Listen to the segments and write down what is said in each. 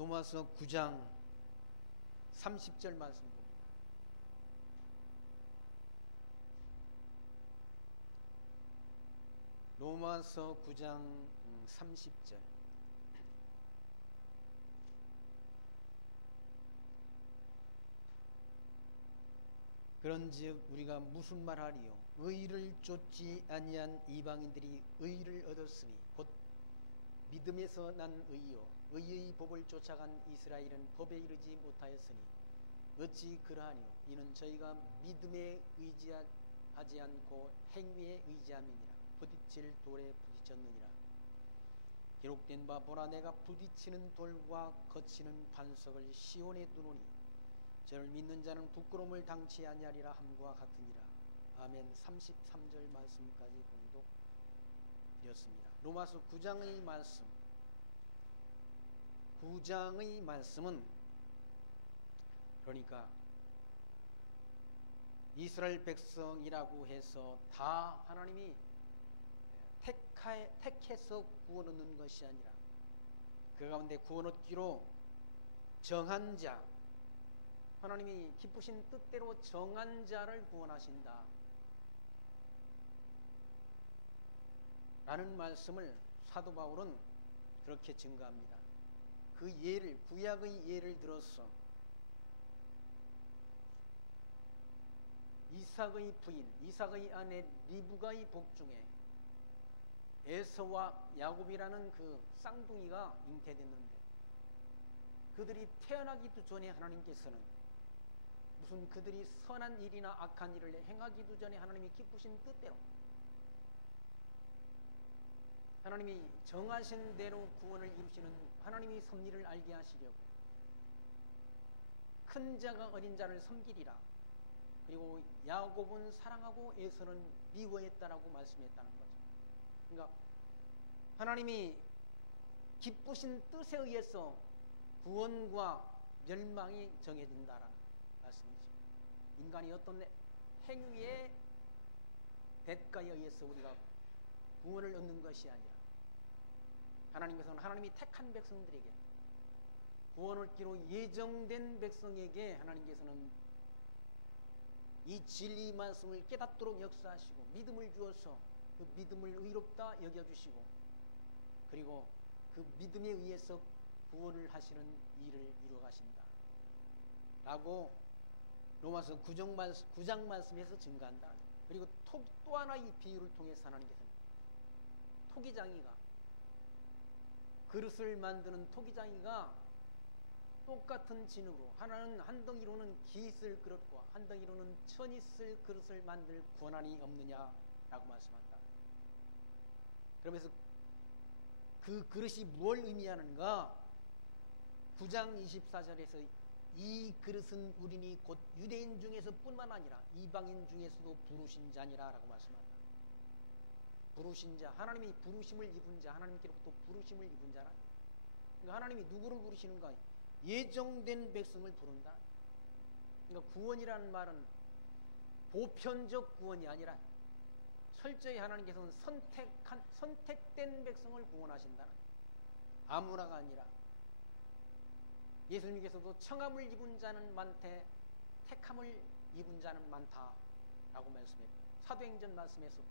로마서 9장 30절 말씀 봅니다. 로마서 9장 30절. 그런즉 우리가 무슨 말하리요? 의를 쫓지 아니한 이방인들이 의를 얻었으니 곧 믿음에서 난 의요 의의 법을 쫓아간 이스라엘은 법에 이르지 못하였으니 어찌 그러하니요? 이는 저희가 믿음에 의지하지 않고 행위에 의지함이니라. 부딪힐 돌에 부딪혔느니라. 기록된 바 보라 내가 부딪히는 돌과 거치는 반석을 시온에 두노니 저를 믿는 자는 부끄러움을 당치 아니하리라 함과 같으니라. 아멘. 33절 말씀까지 공독드렸습니다. 로마서 9장의 말씀, 9장의 말씀은 그러니까 이스라엘 백성이라고 해서 다 하나님이 택해서 구원 얻는 것이 아니라 그 가운데 구원 얻기로 정한 자, 하나님이 기쁘신 뜻대로 정한 자를 구원하신다 라는 말씀을 사도 바울은 그렇게 증거합니다. 그 예를, 구약의 예를 들어서 이삭의 부인, 이삭의 아내 리브가의 복중에 에서와 야곱이라는 그 쌍둥이가 잉태됐는데 그들이 태어나기도 전에 하나님께서는 무슨 그들이 선한 일이나 악한 일을 행하기도 전에 하나님이 기쁘신 뜻대로 하나님이 정하신 대로 구원을 이루시는 하나님이 섭리를 알게 하시려고 큰 자가 어린 자를 섬기리라. 그리고 야곱은 사랑하고 에서는 미워했다라고 말씀했다는 거죠. 그러니까 하나님이 기쁘신 뜻에 의해서 구원과 멸망이 정해진다라는 말씀이죠. 인간이 어떤 행위의 대가에 의해서 우리가 구원을 얻는 것이 아니라 하나님께서는 하나님이 택한 백성들에게 구원을 얻기로 예정된 백성에게 하나님께서는 이 진리 말씀을 깨닫도록 역사하시고 믿음을 주어서 그 믿음을 의롭다 여겨주시고 그리고 그 믿음에 의해서 구원을 하시는 일을 이루어가신다 라고 로마서 9장 말씀에서 증거한다. 그리고 또 하나의 비유를 통해서 하나님께서는 토기장이가 그릇을 만드는 토기장이가 똑같은 진으로 하나는 한 덩이로는 기 있을 그릇과 한 덩이로는 천 있을 그릇을 만들 권한이 없느냐라고 말씀한다. 그러면서 그 그릇이 뭘 의미하는가? 9장 24절에서 이 그릇은 우리니 곧 유대인 중에서 뿐만 아니라 이방인 중에서도 부르신 자니라 라고 말씀한다. 부르신 자, 하나님이 부르심을 입은 자, 하나님께로부터 부르심을 입은 자라. 그러니까 하나님이 누구를 부르시는가? 예정된 백성을 부른다. 그러니까 구원이라는 말은 보편적 구원이 아니라 철저히 하나님께서는 선택된 백성을 구원하신다. 아무나가 아니라 예수님께서도 청함을 입은 자는 많되 택함을 입은 자는 많다라고 말씀했고 사도행전 말씀에서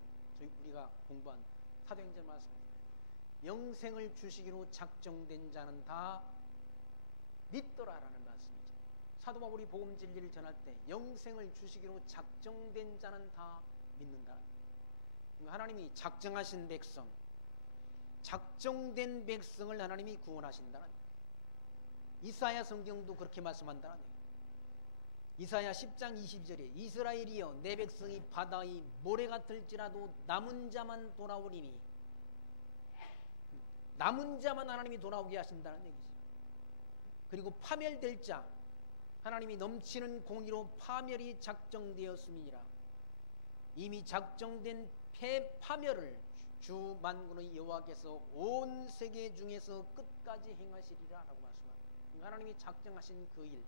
우리가 공부한 사도행전 말씀에서 영생을 주시기로 작정된 자는 다 믿더라라는 말씀이죠. 사도 바울이 복음 진리를 전할 때 영생을 주시기로 작정된 자는 다 믿는다. 그러니까 하나님이 작정하신 백성, 작정된 백성을 하나님이 구원하신다. 이사야 성경도 그렇게 말씀한다. 이사야 10장 20절에 이스라엘이여 내 백성이 바다의 모래 같을지라도 남은 자만 돌아오리니 남은 자만 하나님이 돌아오게 하신다는 얘기죠. 그리고 파멸될 자 하나님이 넘치는 공의로 파멸이 작정되었음이니라. 이미 작정된 파멸을 주 만군의 여호와께서 온 세계 중에서 끝까지 행하시리라 라고 말씀합니다. 하나님이 작정하신 그 일,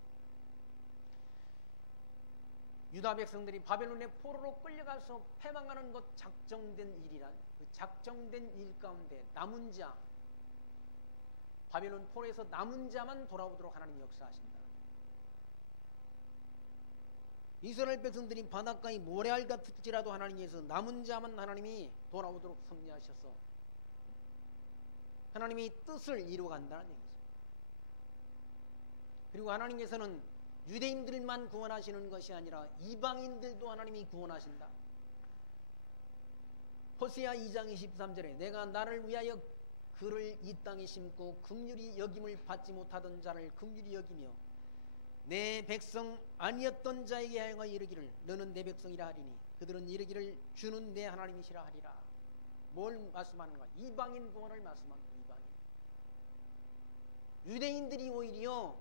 유다 백성들이 바벨론의 포로로 끌려가서 패망하는 것 작정된 일이란 그 작정된 일 가운데 남은 자 바벨론 포로에서 남은 자만 돌아오도록 하나님이 역사하신다. 이스라엘 백성들이 바닷가의 모래알 같을지라도 하나님께서 남은 자만 하나님이 돌아오도록 섭리하셔서 하나님이 뜻을 이루어간다는 얘기죠. 그리고 하나님께서는 유대인들만 구원하시는 것이 아니라 이방인들도 하나님이 구원하신다. 호세아 2장 23절에 내가 나를 위하여 그를 이 땅에 심고 긍휼히 여김을 받지 못하던 자를 긍휼히 여기며 내 백성 아니었던 자에게 하여 이르기를 너는 내 백성이라 하리니 그들은 이르기를 주는 내 하나님이시라 하리라. 뭘 말씀하는가? 이방인 구원을 말씀하는 거예요. 이방인. 유대인들이 오히려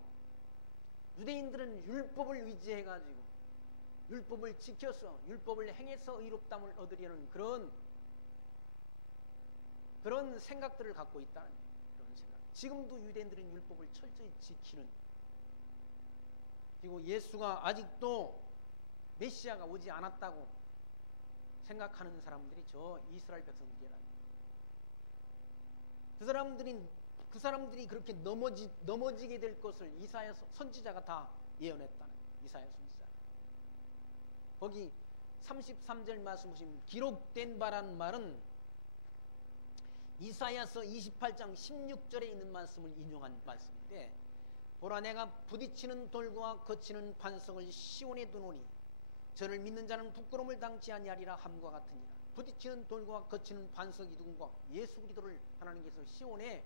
유대인들은 율법을 위지해가지고 율법을 지켜서 율법을 행해서 의롭담을 얻으려는 그런 생각들을 갖고 있다는 그런 생각. 지금도 유대인들은 율법을 철저히 지키는, 그리고 예수가 아직도 메시아가 오지 않았다고 생각하는 사람들이 저 이스라엘 백성들이라. 그 사람들이 그렇게 넘어지게 될 것을 이사야 선지자가 다 예언했다는, 이사야 선지자. 거기 33절 말씀 보시면 기록된 바란 말은 이사야서 28장 16절에 있는 말씀을 인용한 말씀인데, 보라 내가 부딪히는 돌과 거치는 반석을 시온에 두노니 저를 믿는 자는 부끄러움을 당치 아니하리라 함과 같으니라. 부딪히는 돌과 거치는 반석이 누군가? 예수 그리스도를 하나님께서 시온에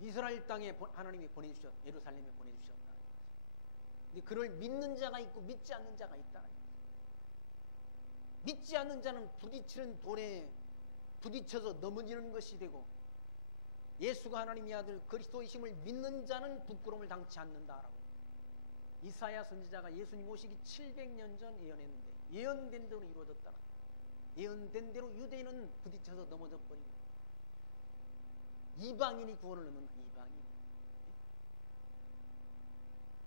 이스라엘 땅에 하나님이 보내주셨, 예루살렘에 보내주셨다. 근데 그를 믿는 자가 있고 믿지 않는 자가 있다. 믿지 않는 자는 부딪히는 돌에 부딪혀서 넘어지는 것이 되고, 예수가 하나님의 아들 그리스도이심을 믿는 자는 부끄러움을 당치 않는다라고 이사야 선지자가 예수님 오시기 700년 전 예언했는데, 예언된 대로 이루어졌다. 예언된 대로 유대인은 부딪혀서 넘어져 버리고 이방인이 구원을 얻는, 이방인.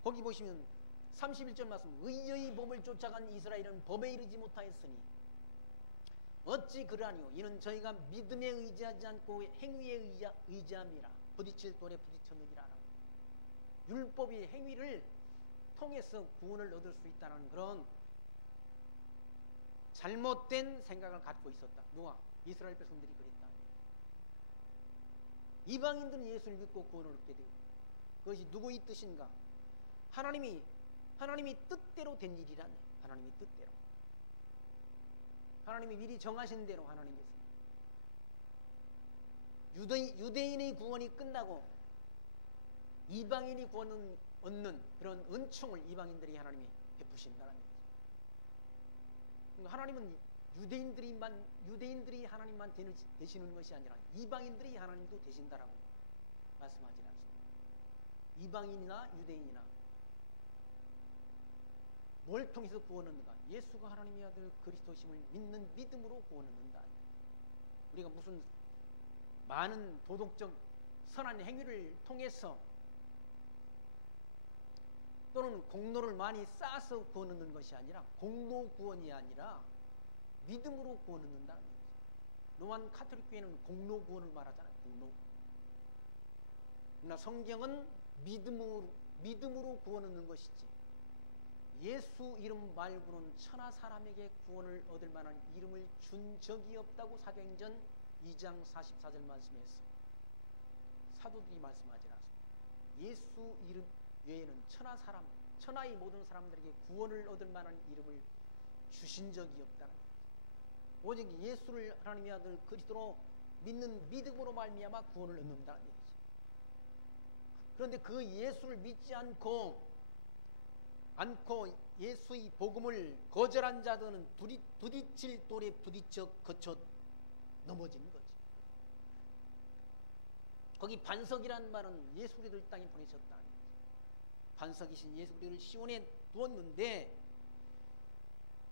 거기 보시면 31절 말씀, 의의 법을 쫓아간 이스라엘은 법에 이르지 못하였으니 어찌 그러하니요 이는 저희가 믿음에 의지하지 않고 행위에 의지함이라. 부딪힐 돌에 부딪혔느니라. 율법이 행위를 통해서 구원을 얻을 수 있다는 그런 잘못된 생각을 갖고 있었다. 누가? 이스라엘 백성들이 그랬다. 이방인들은 예수를 믿고 구원을 얻게 되고, 그것이 누구의 뜻인가? 하나님이 뜻대로 된 일이란, 하나님이 뜻대로, 하나님이 미리 정하신 대로 하나님께서 유대인의 구원이 끝나고 이방인이 구원을 얻는 그런 은총을 이방인들이 하나님이 베푸신다는 거죠. 하나님은 유대인들이 하나님만 되시는 것이 아니라 이방인들이 하나님도 되신다라고 말씀하지 않습니다. 이방인이나 유대인이나 뭘 통해서 구원 얻는가? 예수가 하나님의 아들 그리스도심을 믿는 믿음으로 구원 얻는다. 우리가 무슨 많은 도덕적 선한 행위를 통해서 또는 공로를 많이 쌓아서 구원 얻는 것이 아니라, 공로 구원이 아니라 믿음으로 구원 얻는다는 거죠. 로만 카톨릭 교회는 공로 구원을 말하잖아요. 공로. 그러나 성경은 믿음으로 구원 얻는 것이지, 예수 이름 말고는 천하 사람에게 구원을 얻을 만한 이름을 준 적이 없다고 사도행전 2장 44절 말씀에서 사도들이 말씀하지 않습니다. 예수 이름 외에는 천하의 모든 사람들에게 구원을 얻을 만한 이름을 주신 적이 없다는 거예요. 오직 예수를 하나님의 아들 그리스도로 믿는 믿음으로 말미암아 구원을 얻는다는 얘기죠. 그런데 그 예수를 믿지 않고 예수의 복음을 거절한 자들은 부딪힐 돌에 부딪혀 거쳐 넘어지는 거지. 거기 반석이라는 말은 예수 그리스도를 땅에 보내셨다. 반석이신 예수 그리스도를 시온에 두었는데,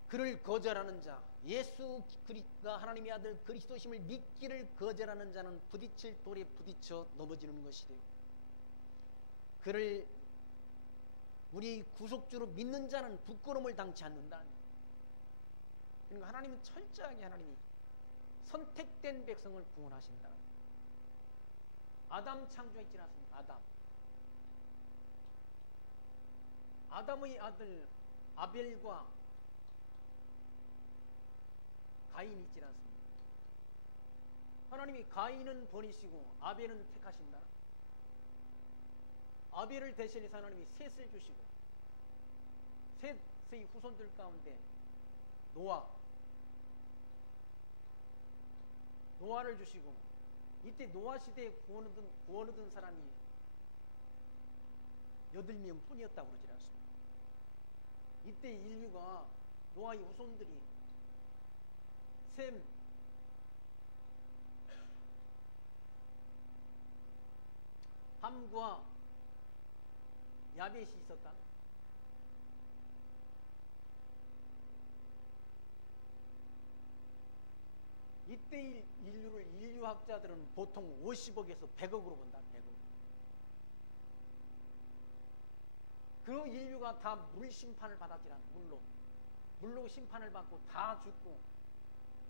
그를 거절하는 자, 예수가 하나님의 아들 그리스도심을 믿기를 거절하는 자는 부딪힐 돌에 부딪혀 넘어지는 것이 되고, 그를 우리 구속주로 믿는 자는 부끄러움을 당치 않는다. 그러니까 하나님은 철저하게 하나님이 선택된 백성을 구원하신다. 아담 창조했지 않습니까? 아담의 아들 아벨과 가인이 있지 않습니까? 하나님이 가인은 버리시고 아벨은 택하신다. 아벨을 대신해서 하나님이 셋을 주시고, 셋의 후손들 가운데 노아를 주시고, 이때 노아 시대에 구원 얻은 사람이 8명 뿐이었다고 그러지 않습니까? 이때 인류가, 노아의 후손들이 셈, 함과 야벳이 있었다. 이때 인류를 인류학자들은 보통 50억에서 100억으로 본다. 100억. 그 인류가 다 물 심판을 받았지라. 물로 심판을 받고 다 죽고,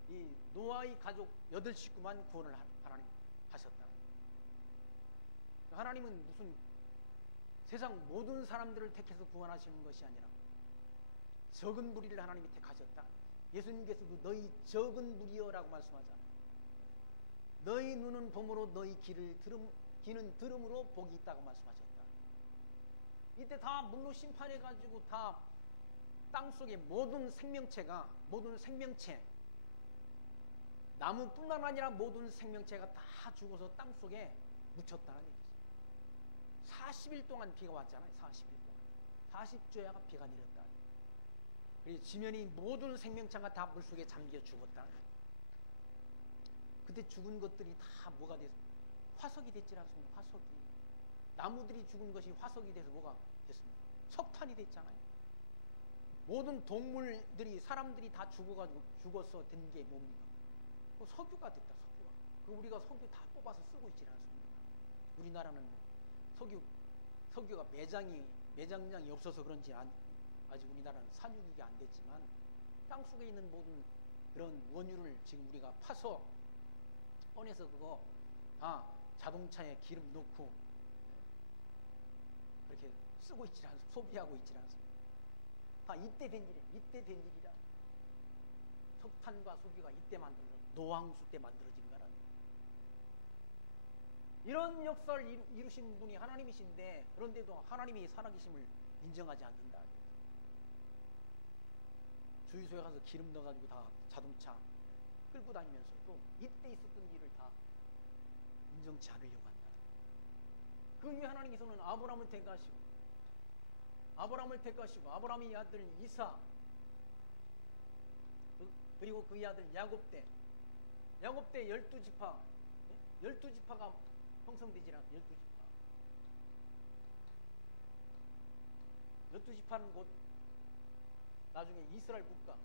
이 노아의 가족 8식구만 구원을 하나님 하셨다. 하나님은 무슨 세상 모든 사람들을 택해서 구원하시는 것이 아니라 적은 무리를 하나님이 택하셨다. 예수님께서도 너희 적은 무리여라고 말씀하잖아요. 너희 눈은 봄으로 너희 귀는 들음으로 복이 있다고 말씀하셨다. 이때 다 물로 심판해가지고 다 땅속에 모든 생명체, 나무뿐만 아니라 모든 생명체가 다 죽어서 땅속에 묻혔다는 얘기죠. 40일 동안 비가 왔잖아요. 40일 동안 40조야가 비가 내렸다. 그리고 지면이 모든 생명체가 다 물속에 잠겨 죽었다. 그때 죽은 것들이 다 뭐가 돼서 화석이 됐지 않습니까? 화석이. 나무들이 죽은 것이 화석이 돼서 뭐가 됐습니까? 석탄이 됐잖아요. 모든 동물들이, 사람들이 다 죽어서 된 게 뭡니까? 석유가 됐다. 석유가. 그 우리가 석유 다 뽑아서 쓰고 있지 않습니까? 우리나라는 석유가 매장량이 없어서 그런지 아직 우리나라는 산유국이 안 됐지만, 땅속에 있는 모든 그런 원유를 지금 우리가 파서 꺼내서 그거 다 자동차에 기름 넣고 그렇게 쓰고 있지 않습니까? 소비하고 있지 않습니까? 다 이때 된 일이라. 석탄과 석유가 이때 노왕수 때 만들어진 거라는 거예요. 이런 역사를 이루신 분이 하나님이신데, 그런데도 하나님이 살아계심을 인정하지 않는다. 주유소에 가서 기름 넣어가지고 다 자동차 끌고 다니면서도 이때 있었던 일을 다 인정치 않으려고 한다. 그 위에 하나님께서는 아브라함을 택하시고 아브라함의 아들 이삭, 그리고 그의 아들 야곱 때 12지파가 형성되지 않았어. 12지파는 곧 나중에 이스라엘 국가가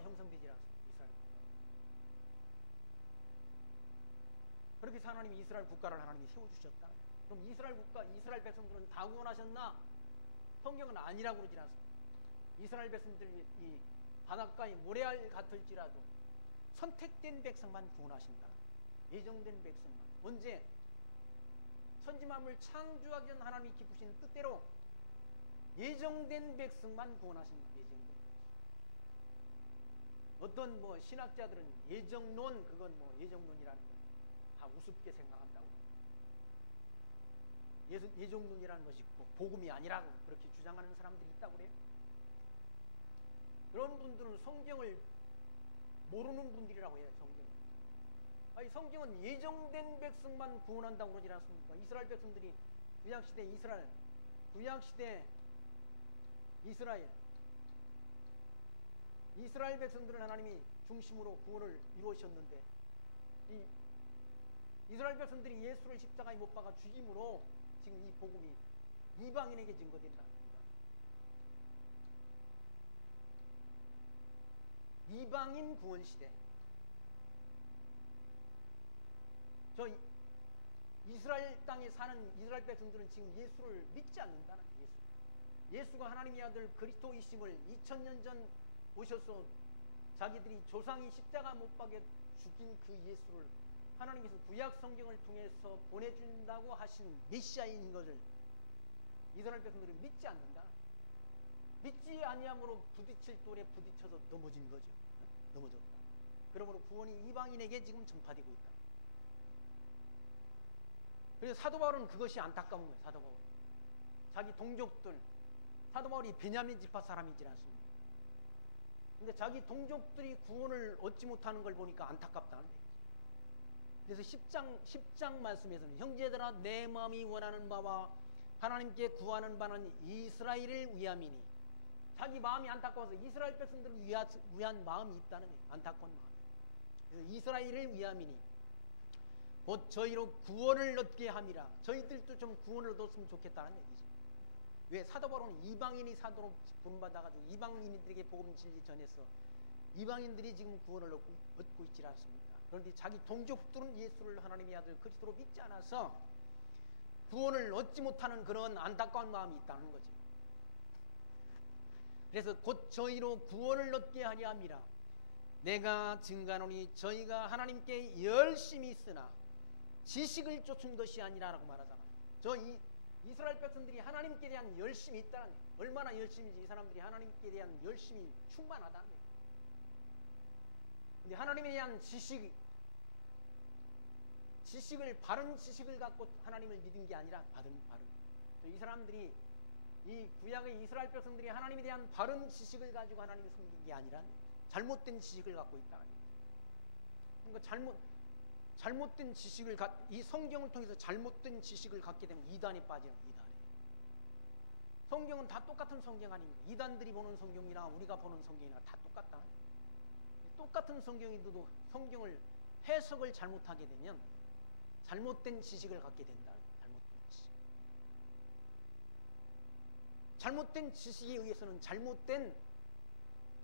형성되지 않았습니다. 이스라엘 국가. 그렇게 해서 하나님이 이스라엘 국가를 하나님이 세워주셨다. 그럼 이스라엘 백성들은 다 구원하셨나? 성경은 아니라고 그러지 않습니다. 이스라엘 백성들이 이 바닷가의 모래알 같을지라도 선택된 백성만 구원하신다. 예정된 백성만. 언제? 천지만물 창조하기 전 하나님이 기쁘신 뜻대로 예정된 백성만 구원하신다. 예정된 백성. 어떤 신학자들은 예정론이라는 건 다 우습게 생각한다고. 예정론이라는 것이 복음이 아니라고 그렇게 주장하는 사람들이 있다고 그래요. 그런 분들은 성경을 모르는 분들이라고 해요. 성경은 예정된 백성만 구원한다고 그러지 않습니까? 이스라엘 백성들이 구약시대 이스라엘 백성들은 하나님이 중심으로 구원을 이루셨는데, 이 이스라엘 백성들이 예수를 십자가에 못 박아 죽임으로 지금 이 복음이 이방인에게 증거된다. 이방인 구원 시대. 이스라엘 땅에 사는 이스라엘 백성들은 지금 예수를 믿지 않는다는 거예요. 예수가 하나님의 아들 그리스도이심을 2000년 전 오셔서 자기들이 조상이 십자가 못 박에 죽인 그 예수를 하나님께서 구약 성경을 통해서 보내준다고 하신 메시아인 것을 이스라엘 백성들은 믿지 않는다. 믿지 아니함으로 부딪힐 돌에 부딪혀서 넘어진 거죠. 넘어졌다. 그러므로 구원이 이방인에게 지금 전파되고 있다. 그래서 사도 바울은 그것이 안타까운 거예요. 사도 바울. 자기 동족들, 사도 바울이 베냐민 지파 사람이지 않습니까? 근데 자기 동족들이 구원을 얻지 못하는 걸 보니까 안타깝다는 거예요. 그래서 10장 말씀에서는 형제들아 내 마음이 원하는 바와 하나님께 구하는 바는 이스라엘을 위함이니, 자기 마음이 안타까워서 이스라엘 백성들을 위한 마음이 있다는 거예요. 안타까운 마음. 그래서 이스라엘을 위함이니 곧 저희로 구원을 얻게 함이라. 저희들도 좀 구원을 얻었으면 좋겠다는 얘기죠. 왜? 사도 바울은 이방인이 사도로 부름받아가지고 이방인들에게 복음 진리 전해서 이방인들이 지금 구원을 얻고 있지 않습니까? 그런데 자기 동족들은 예수를 하나님의 아들 그리스도로 믿지 않아서 구원을 얻지 못하는 그런 안타까운 마음이 있다는 거죠. 그래서 곧 저희로 구원을 얻게 하려 함이라. 내가 증가하노니 저희가 하나님께 열심히 있으나 지식을 쫓은 것이 아니라라고 말하잖아요. 이스라엘 백성들이 하나님께 대한 열심이 있다는 거예요. 얼마나 열심인지 이 사람들이 하나님께 대한 열심이 충만하다는 거예요. 근데 하나님에 대한 지식을 바른 지식을 갖고 하나님을 믿은 게 아니라 바른 이 사람들이 이 구약의 이스라엘 백성들이 하나님에 대한 바른 지식을 가지고 하나님을 섬긴 게 아니라 잘못된 지식을 갖고 있다. 그러니까 잘못된 지식을 이 성경을 통해서 잘못된 지식을 갖게 되면 이단에 빠지는 이단에. 성경은 다 똑같은 성경 아닙니까? 이단들이 보는 성경이나 우리가 보는 성경이나 다 똑같다. 똑같은 성경인데도 성경을 해석을 잘못하게 되면 잘못된 지식을 갖게 된다. 잘못된 지식에 의해서는 잘못된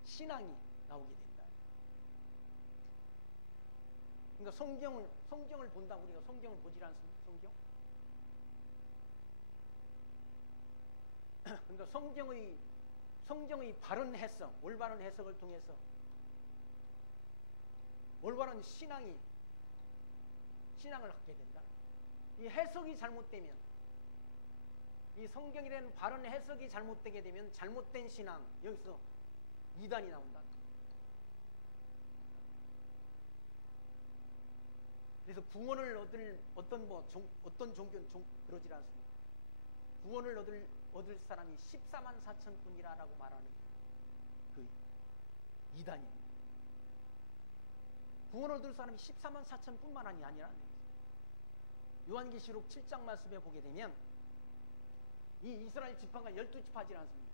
신앙이 나오게 된다. 그러니까 성경을 본다. 우리가 성경을 보질 않습니까? 그러니까 성경의 바른 해석, 올바른 해석을 통해서 올바른 신앙을 갖게 된다. 이 해석이 잘못되면, 이 성경에 대한 바른 해석이 잘못되게 되면 잘못된 신앙, 여기서 이단이 나온다. 그래서 구원을 얻을 어떤 종교는 그러질 않습니다. 구원을 얻을 사람이 14만 4천 분이라고 말하는 그 이단입니다. 구원을 얻을 사람이 14만 4천 뿐만이 아니라 요한계시록 7장 말씀에 보게 되면 이 이스라엘 지파가 12지파지 않습니까?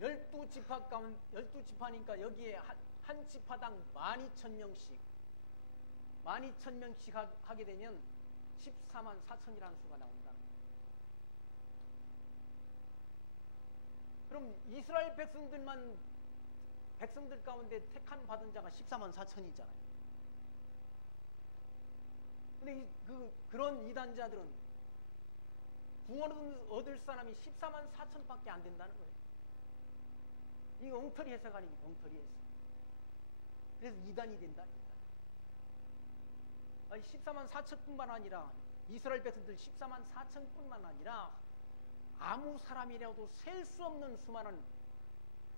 12지파 가운데 12지파니까 여기에 한 지파당 12,000명씩 하게 되면 14만 4천이라는 수가 나온다. 그럼 이스라엘 백성들 가운데 택한 받은 자가 14만 4천이잖아요. 근데 그런 이단자들은 구원을 얻을 사람이 14만 4천밖에 안 된다는 거예요. 이 엉터리 해석 아닙니까? 엉터리 해석. 그래서 이단이 된다. 아니 14만 4천뿐만 아니라 이스라엘 백성들 14만 4천뿐만 아니라 아무 사람이라도 셀 수 없는 수많은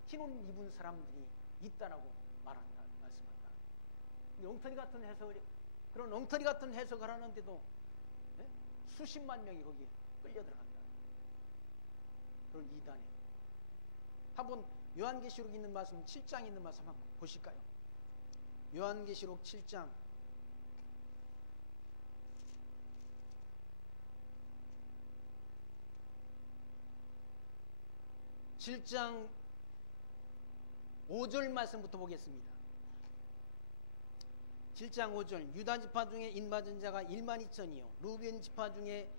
흰옷 입은 사람들이 있다라고 말한다. 말씀한다. 그런 엉터리 같은 해석을 하는데도 수십만 명이 거기에 끌려 들어간다. 그런 이단에. 한번 요한계시록 있는 말씀 7장 있는 말씀 한번 보실까요? 요한계시록 7장 7장 5절 말씀부터 보겠습니다. 7장 5절 유다 지파 중에 인맞은 자가 12,000이요 루벤 지파 중에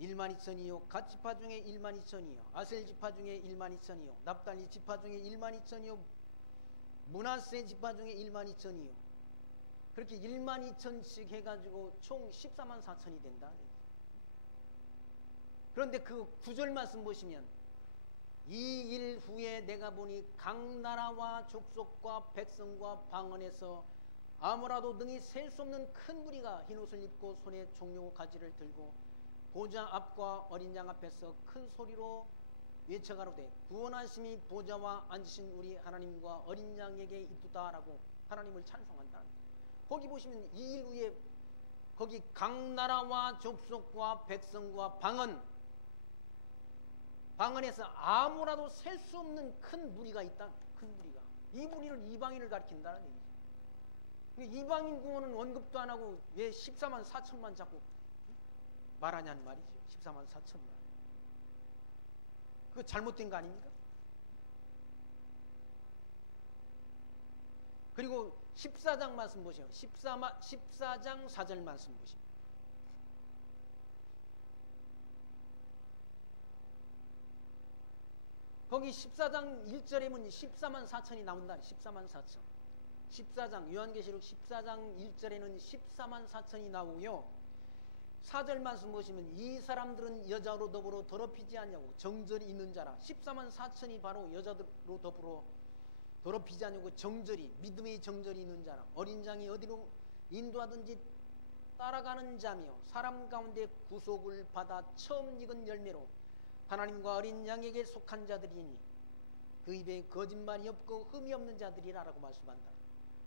12,000이요 갓 지파 중에 12,000이요 아셀 지파 중에 12,000이요 납달리 지파 중에 12,000이요 므낫세 지파 중에 12,000이요 그렇게 12,000씩 해가지고 총 14만 4천이 된다. 그런데 그 9절 말씀 보시면 이 일 후에 내가 보니 각 나라와 족속과 백성과 방언에서 아무라도 능히 셀 수 없는 큰 무리가 흰옷을 입고 손에 종려 가지를 들고 보좌 앞과 어린 양 앞에서 큰 소리로 외쳐가로되 구원하심이 보좌와 앉으신 우리 하나님과 어린 양에게 있도다라고 하나님을 찬송한다. 거기 보시면 이 일 후에 거기 각 나라와 족속과 백성과 방언에서 아무라도 셀 수 없는 큰 무리가 있다. 큰 무리가. 이 무리는 이방인을 가리킨다는 얘기죠. 이방인 구원은 언급도 안 하고 왜 14만 4천만 자꾸 말하냐는 말이죠. 14만 4천만. 그거 잘못된 거 아닙니까? 그리고 14장 말씀 보세요. 14장 4절 말씀 보시면 거기 14장 1절에 보면 14만 4천이 나온다. 14만 4천. 14장 요한계시록 14장 1절에는 14만 4천이 나오고요. 4절 말씀 보시면 이 사람들은 여자로 더불어 더럽히지 않냐고 정절이 있는 자라. 14만 4천이 바로 여자로 더불어 더럽히지 않냐고 정절이 믿음의 정절이 있는 자라. 어린 양이 어디로 인도하든지 따라가는 자며 사람 가운데 구속을 받아 처음 익은 열매로 하나님과 어린 양에게 속한 자들이니 그 입에 거짓말이 없고 흠이 없는 자들이라라고 말씀한다.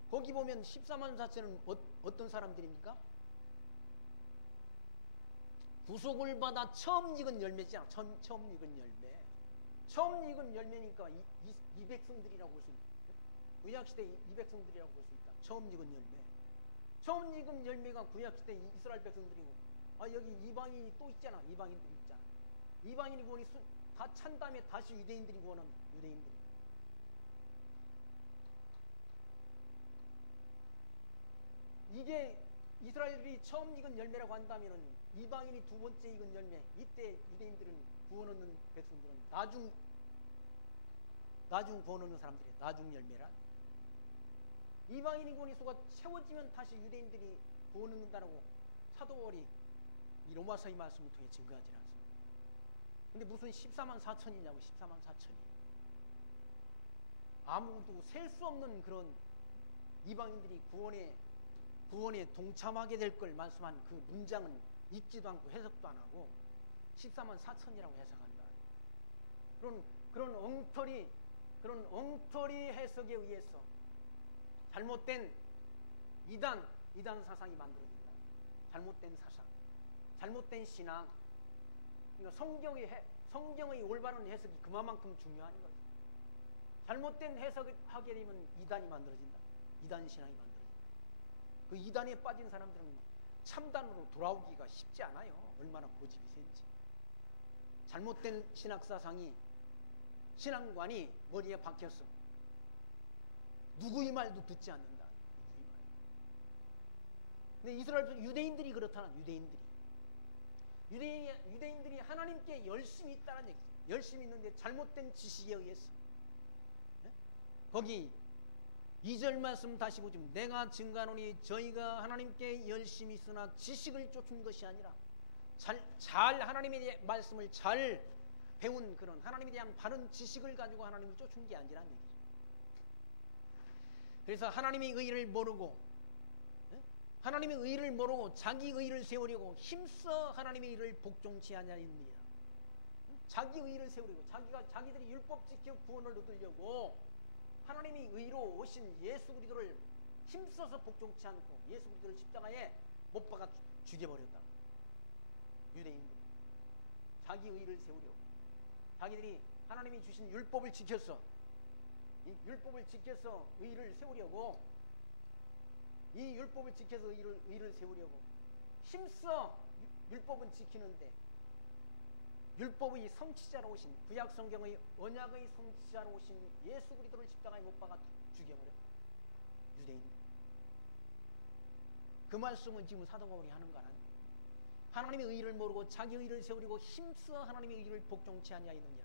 거기 보면 14만 4천은 어떤 사람들입니까? 구속을 받아 처음 익은 열매잖아. 처음 익은 열매. 처음 익은 열매니까 이 백성들이라고 볼 수 있다. 구약시대 이 백성들이라고 볼 수 있다. 처음 익은 열매. 처음 익은 열매가 구약시대 이스라엘 백성들이고, 여기 이방인이 또 있잖아. 이방인들이 있잖아. 이방인이 구원이 다 찬 다음에 다시 유대인들이 구원한 유대인들. 이게 이스라엘이 처음 익은 열매라고 한다면은 이방인이 두 번째 익은 열매. 이때 유대인들은 구원 얻는 백성들은 나중 구원 얻는 사람들이 나중 열매라. 이방인이 구원의 수가 채워지면 다시 유대인들이 구원 얻는다라고 사도 바울이 이 로마서의 말씀을 통해 증거하지 않습니다. 근데 무슨 14만 4천이냐고. 14만 4천이 아무도 셀 수 없는 그런 이방인들이 구원에 동참하게 될 걸 말씀한 그 문장은 읽지도 않고 해석도 안 하고 14만 4천이라고 해석한다. 그런 엉터리 해석에 의해서 잘못된 이단 사상이 만들어진다. 잘못된 사상, 잘못된 신앙. 그러니까 성경의 올바른 해석이 그만큼 중요한 거죠. 잘못된 해석을 하게 되면 이단이 만들어진다. 이단 신앙이 만들어진다. 그 이단에 빠진 사람들은 참단으로 돌아오기가 쉽지 않아요. 얼마나 고집이 센지. 잘못된 신앙관이 머리에 박혔어. 누구의 말도 듣지 않는다. 누구의 말. 근데 이스라엘 유대인들이 그렇다는 유대인들이 하나님께 열심히 있다는 얘기죠. 열심히 있는데 잘못된 지식에 의해서. 네? 거기 2절 말씀 다시 보시면 내가 증가하노니 저희가 하나님께 열심히 있으나 지식을 쫓은 것이 아니라 잘 하나님의 말씀을 잘 배운 그런 하나님에 대한 바른 지식을 가지고 하나님을 쫓은 게 아니라는 얘기죠. 그래서 하나님의 의를 모르고 하나님의 의를 모르고 자기 의를 세우려고 힘써 하나님의 의를 복종치 아니하였느니라. 자기 의를 세우려고 자기들이 율법 지켜 구원을 얻으려고 하나님의 의로 오신 예수 그리스도를 힘써서 복종치 않고 예수 그리스도를 십자가에 못 박아 죽여버렸다. 유대인들 자기 의를 세우려고 자기들이 하나님이 주신 율법을 지켜서 이 율법을 지켜서 의를 세우려고 이 율법을 지켜서 의를 세우려고 힘써 율법은 지키는데 율법의 성취자로 오신 구약 성경의 언약의 성취자로 오신 예수 그리스도를 십자가에 못 박아 죽여버렸다. 유대인들. 그 말씀은 지금 사도 바울이 하는 거 아니에요. 하나님의 의를 모르고 자기 의를 세우려고 힘써 하나님의 의를 복종치 아니하였느니라.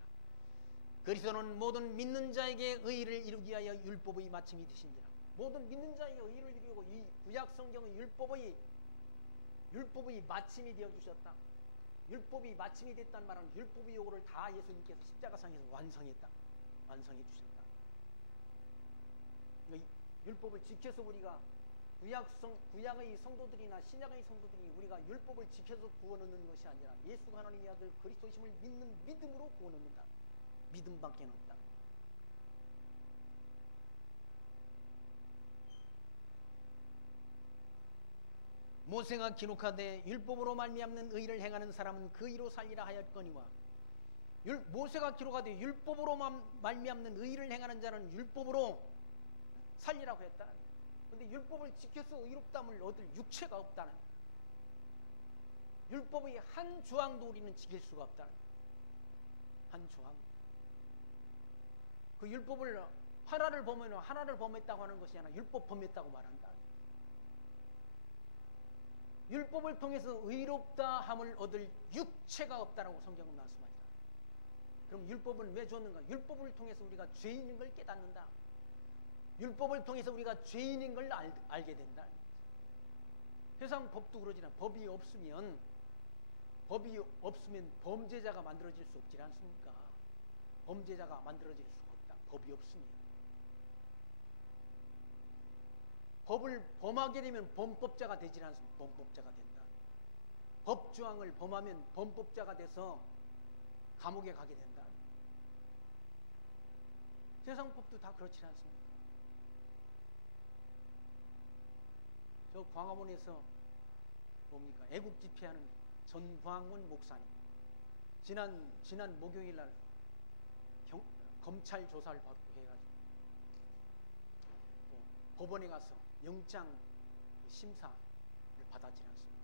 그리스도는 모든 믿는 자에게 의를 이루기 위하여 율법의 마침이 되신지라. 모든 믿는 자에게 의를 이루고 이 구약 성경의 율법의 마침이 되어 주셨다. 율법이 마침이 됐단 말은 율법의 요구를 다 예수님께서 십자가상에서 완성해 주셨다. 율법을 지켜서 우리가 구약의 성도들이나 신약의 성도들이 우리가 율법을 지켜서 구원 얻는 것이 아니라 예수가 하나님의 아들 그리스도이심을 믿는 믿음으로 구원 얻는다. 믿음밖에 없다. 모세가 기록하되 율법으로 말미암는 의를 행하는 사람은 그 의로 살리라 하였거니와 모세가 기록하되 율법으로 말미암는 의를 행하는 자는 율법으로 살리라고 했다. 그런데 율법을 지켜서 의롭다함을 얻을 육체가 없다는, 율법의 한 조항도 우리는 지킬 수가 없다는, 한 조항. 그 율법을 하나를 범하면 하나를 범했다고 하는 것이 아니라 율법 범했다고 말한다. 율법을 통해서 의롭다함을 얻을 육체가 없다라고 성경은 말씀합니다. 그럼 율법은 왜 줬는가? 율법을 통해서 우리가 죄인인 걸 깨닫는다. 율법을 통해서 우리가 죄인인 걸 알게 된다. 세상 법도 그러지만 법이 없으면 범죄자가 만들어질 수 없지 않습니까? 범죄자가 만들어질 수가 없다. 법이 없으면. 법을 범하게 되면 범법자가 되지 않습니까? 범법자가 된다. 법조항을 범하면 범법자가 돼서 감옥에 가게 된다. 세상 법도 다 그렇지 않습니까? 저 광화문에서 뭡니까? 애국 집회하는 전광훈 목사님. 지난 목요일 날 검찰 조사를 받고 해가지고 법원에 가서 영장 심사를 받았지 않습니까?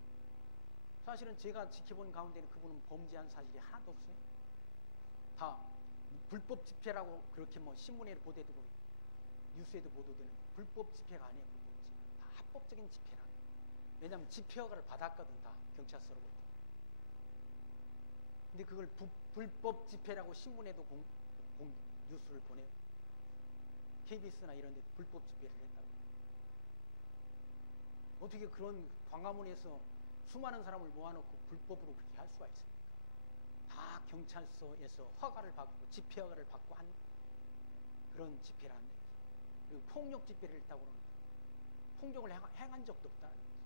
사실은 제가 지켜본 가운데는 그분은 범죄한 사실이 하나도 없어요. 다 불법 집회라고 그렇게 뭐 신문에 보도되고 뉴스에도 보도되는 불법 집회가 아니에요. 불법 집회. 다 합법적인 집회라는. 왜냐하면 집회 허가를 받았거든. 다 경찰서로부터. 근데 그걸 불법 집회라고 신문에도 뉴스를 보내요. KBS나 이런 데 불법 집회를 했다고. 어떻게 그런 광화문에서 수많은 사람을 모아놓고 불법으로 그렇게 할 수가 있습니까? 다 경찰서에서 허가를 받고 집회 허가를 받고 한 그런 집회라는 얘기죠. 그리고 폭력 집회를 했다고 그러는데 폭력을 행한 적도 없다는 얘기죠.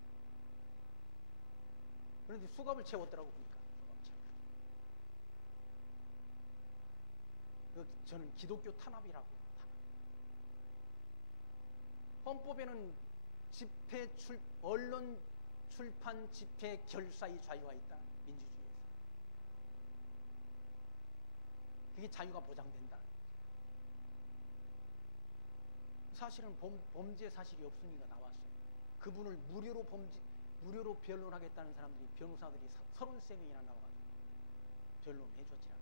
그런데 수갑을 채웠더라고 보니까. 저는 기독교 탄압이라고. 헌법에는 언론 출판 집회 결사의 자유가 있다. 민주주의에서. 그게 자유가 보장된다. 사실은 범죄 사실이 없으니까 나왔어요. 그분을 무료로 변론하겠다는 사람들이, 변호사들이 33명이나 나와가지고 변론을 해줬지 않습니까?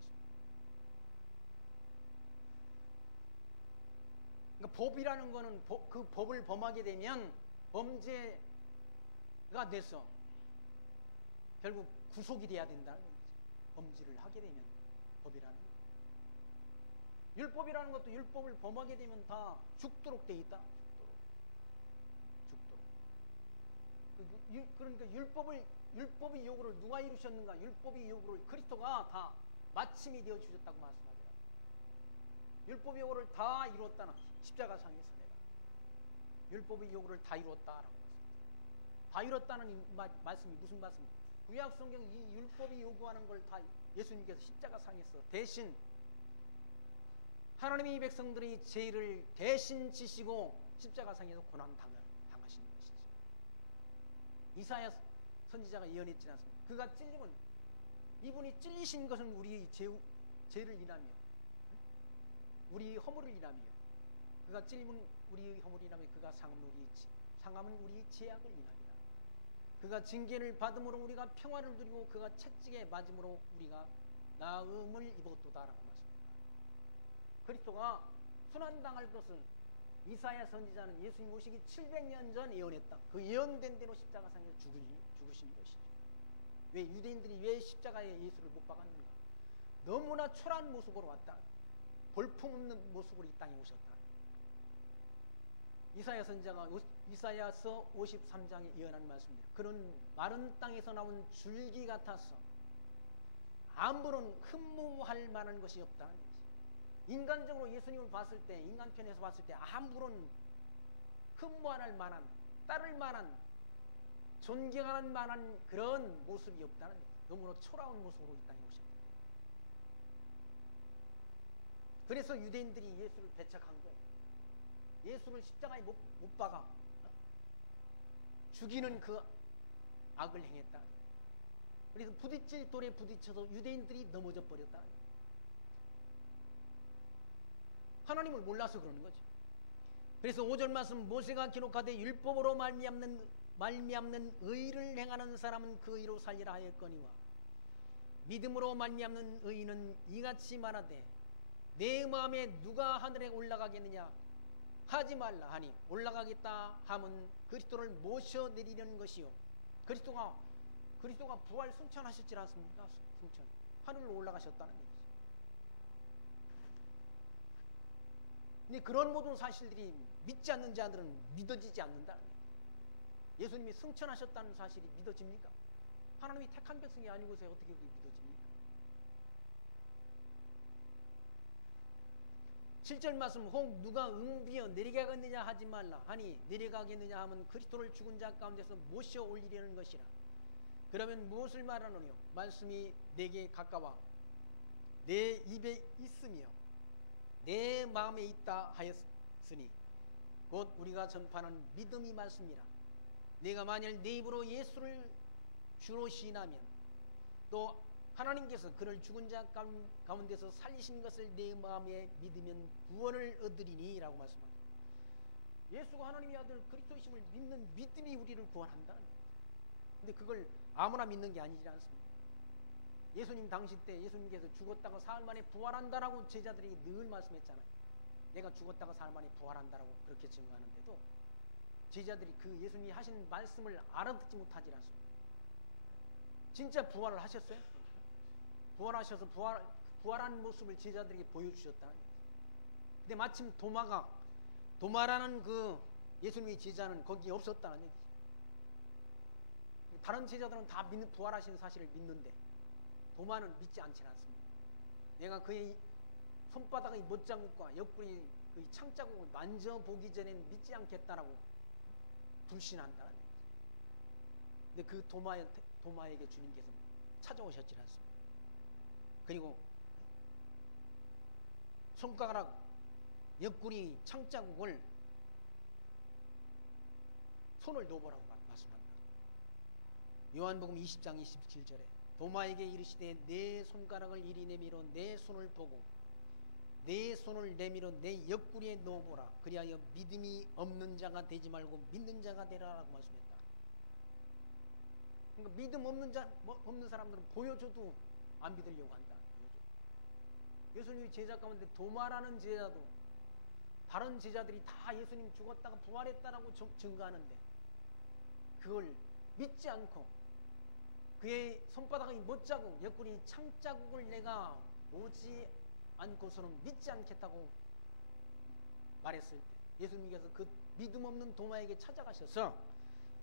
그러니까 법이라는 거는 그 법을 범하게 되면 범죄가 돼서 결국 구속이 돼야 된다는 거죠. 범죄를 하게 되면 법이라는 거. 율법이라는 것도 율법을 범하게 되면 다 죽도록 돼 있다. 죽도록. 그러니까 율법의 요구를 누가 이루셨는가? 율법의 요구를 그리스도가 다 마침이 되어 주셨다고 말씀하더라. 율법의 요구를 다 이루었다는 십자가상에서 내가 율법의 요구를 다 이루었다라고 말씀합니다. 다 이뤘다는 이 말씀이 무슨 말씀입니까? 구약 성경 이 율법이 요구하는 걸 다 예수님께서 십자가상에서 대신 하나님의 백성들의 죄를 대신 지시고 십자가상에서 고난 당하신 것이죠. 이사야 선지자가 예언했지 않습니까? 그가 찔리면, 이분이 찔리신 것은 우리의 죄를 인하며 우리 허물을 인하며, 그가 찔리면 우리의 허물을 인하며 그가 상함은 우리의 죄악을 인하리라. 그가 징계를 받음으로 우리가 평화를 누리고 그가 채찍에 맞음으로 우리가 나음을 입었도다라고 말씀합니다. 그리스도가 순환당할 것을 이사야 선지자는 예수님 오시기 700년 전 예언했다. 그 예언된 대로 십자가상에서 죽으신 것이죠. 왜 유대인들이 왜 십자가에 예수를 못 박았는가? 너무나 초라한 모습으로 왔다. 볼품없는 모습으로 이 땅에 오셨다. 이사야 선지자가 이사야서 53장에 예언한 말씀입니다. 그는 마른 땅에서 나온 줄기 같아서 아무런 흠모할 만한 것이 없다는 거지. 인간적으로 예수님을 봤을 때, 인간편에서 봤을 때 아무런 흠모할 만한 따를 만한, 존경하는 만한 그런 모습이 없다는 거예요. 너무나 초라한 모습으로 이 땅에 오셨다. 그래서 유대인들이 예수를 배척한 거예요. 예수를 십자가에 못 박아 죽이는 그 악을 행했다. 그래서 부딪힐 돌에 부딪혀서 유대인들이 넘어져 버렸다. 하나님을 몰라서 그러는 거죠. 그래서 5절 말씀, 모세가 기록하되 율법으로 말미암는 의를 행하는 사람은 그 의로 살리라 하였거니와 믿음으로 말미암는 의인은 이같이 말하되 내 마음에 누가 하늘에 올라가겠느냐 하지 말라 하니 올라가겠다 하면 그리스도를 모셔내리려는 것이요. 그리스도가 부활 승천하셨지 않습니까? 승천. 하늘로 올라가셨다는 얘기죠. 근데 그런 모든 사실들이 믿지 않는 자들은 믿어지지 않는다는 거예요. 예수님이 승천하셨다는 사실이 믿어집니까? 하나님이 택한 백성이 아니고서 어떻게 그게 믿어집니까? 7절 말씀, 혹 누가 응비어 내려가겠느냐 하지 말라 하니 내려가겠느냐 하면 그리스도를 죽은 자 가운데서 모셔 올리려는 것이라. 그러면 무엇을 말하느냐? 말씀이 내게 가까워 내 입에 있으며 내 마음에 있다 하였으니 곧 우리가 전파하는 믿음이 말씀이라. 내가 만일 내 입으로 예수를 주로 시인하면 또 하나님께서 그를 죽은 자 가운데서 살리신 것을 내 마음에 믿으면 구원을 얻으리니 라고 말씀합니다. 예수가 하나님의 아들 그리스도이심을 믿는 믿음이 우리를 구원한다는 거예요. 근데 그걸 아무나 믿는 게 아니지 않습니까? 예수님 당시 때 예수님께서 죽었다가 사흘 만에 부활한다라고 제자들이 늘 말씀했잖아요. 내가 죽었다가 사흘 만에 부활한다라고 그렇게 증거하는데도 제자들이 그 예수님이 하신 말씀을 알아듣지 못하지 않습니다. 진짜 부활을 하셨어요? 부활하셔서 부활한 모습을 제자들에게 보여주셨다. 근데 마침 도마라는 그 예수님의 제자는 거기에 없었다는 얘기죠. 다른 제자들은 다 부활하신 사실을 믿는데 도마는 믿지 않지 않습니다. 내가 그의 손바닥의 못자국과 옆구리 그 창자국을 만져보기 전에는 믿지 않겠다라고 불신한다는 얘기죠. 근데 그 도마에게 주님께서 찾아오셨지 않습니다. 그리고 손가락 옆구리 창자국을 손을 놓으라고 말씀합니다. 요한복음 20장 27절에 도마에게 이르시되 내 손가락을 이리 내밀어 내 손을 보고 내 손을 내밀어 내 옆구리에 놓아보라. 그리하여 믿음이 없는 자가 되지 말고 믿는 자가 되라라고 말씀했다. 그러니까 믿음 없는 사람들은 보여줘도 안 믿으려고 한다. 예수님의 제자 가운데 도마라는 제자도 다른 제자들이 다 예수님 죽었다가 부활했다라고 증거하는데 그걸 믿지 않고 그의 손바닥의 못자국, 옆구리 창자국을 내가 보지 않고서는 믿지 않겠다고 말했을 때 예수님께서 그 믿음 없는 도마에게 찾아가셔서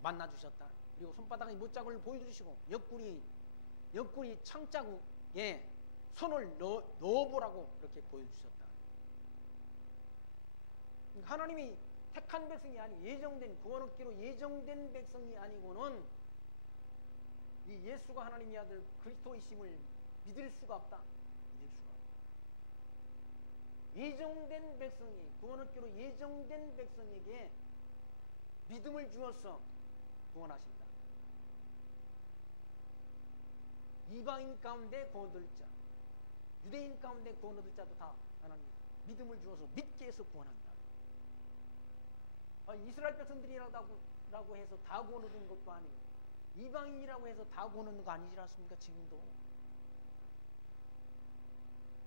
만나주셨다. 그리고 손바닥의 못자국을 보여주시고 옆구리 창자국에 손을 넣어보라고 그렇게 보여주셨다. 하나님이 택한 백성이 아니 예정된 구원 얻기로 예정된 백성이 아니고는 이 예수가 하나님의 아들 그리스도이심을 믿을 수가 없다. 믿을 수가 없다. 예정된 백성이 구원 얻기로 예정된 백성에게 믿음을 주어서 구원하신다. 이방인 가운데 구원 얻을 자, 유대인 가운데 구원 얻을 자도 다 하나님 믿음을 주어서 믿게 해서 구원한다. 이스라엘 백성들이라고 해서 다 구원 얻은 것도 아니고 이방인이라고 해서 다 구원 얻는 거 아니지 않습니까? 지금도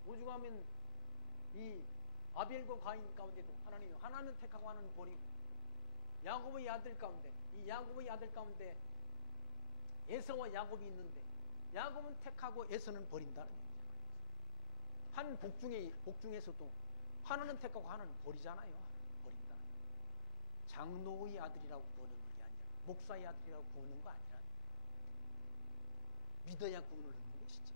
오죽하면 이 아벨과 가인 가운데도 하나는 택하고 하나는 버리고 야곱의 아들 가운데 이 야곱의 아들 가운데 에서와 야곱이 있는데 야곱은 택하고 에서는 버린다는 얘기죠. 한 복중에서도 하나는 택하고 하나는 버리잖아요. 버린다. 장로의 아들이라고 부르는 게 아니라 목사의 아들이라고 부르는 거 아니라 믿어야 구원을 얻는 것이죠.